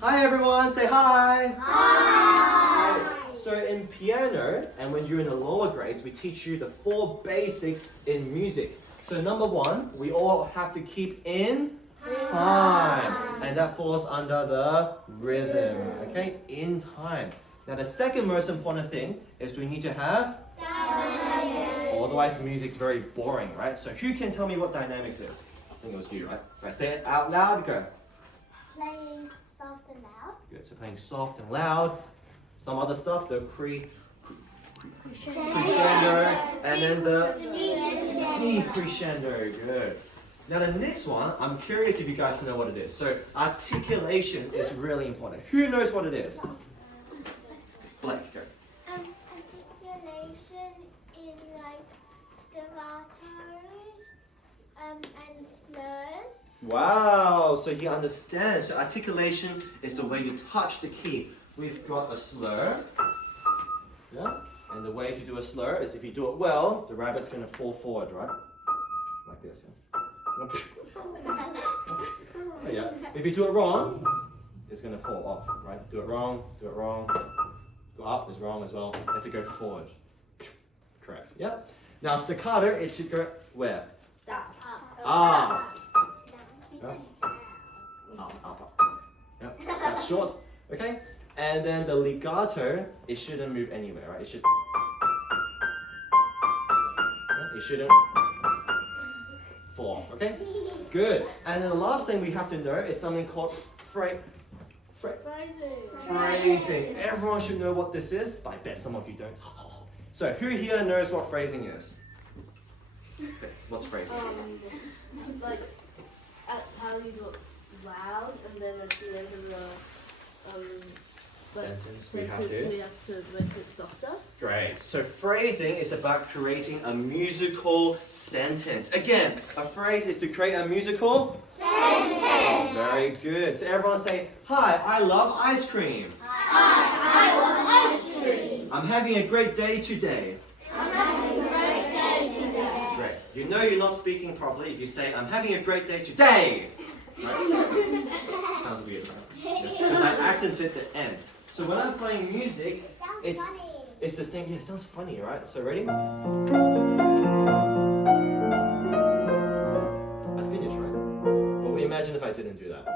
Hi everyone, say hi. Hi. So in piano, and when you're in the lower grades, we teach you the 4 basics in music. So number 1, we all have to keep in time. And that falls under the rhythm, okay? In time. Now the second most important thing is we need to have dynamics. Otherwise music's very boring, right? So who can tell me what dynamics is? I think it was you, right? Right, say it out loud, go. Playing soft and loud. Good, so playing soft and loud. Some other stuff, the crescendo, and then the decrescendo. Good. Now the next one, I'm curious if you guys know what it is. So articulation is really important. Who knows what it is? Blake, go. Articulation in like staccatos and slurs. Wow, so he understands. So articulation is the way you touch the key. We've got a slur. Yeah? And the way to do a slur is if you do it well, the rabbit's going to fall forward, right? Like this. Yeah. If you do it wrong, it's going to fall off, right? Do it wrong, go up is wrong as well. It has to go forward. Correct. Yep. Now staccato, it should go where? Up. Up. You Yeah. said down. Up. Yep. That's short. Okay. And then the legato, it shouldn't move anywhere, right? It shouldn't fall off. Okay. Good. And then the last thing we have to know is something called phrasing. Everyone should know what this is, but I bet some of you don't. So who here knows what phrasing is? Okay, what's phrasing? Like how you do it loud, and then at the end of the Sentence we have so to. you have to make it softer. Great. So phrasing is about creating a musical sentence. Again, a phrase is to create a musical sentence. Very good. So everyone say, hi, I love ice cream. I love ice cream. I'm having a great day today. I'm having a great day today. Great. You know you're not speaking properly if you say, I'm having a great day today. Right? Sounds weird, right? Because I accented the end. So when I'm playing music, it's the same. Yeah, it sounds funny, right? So ready? I finished, right? But imagine if I didn't do that.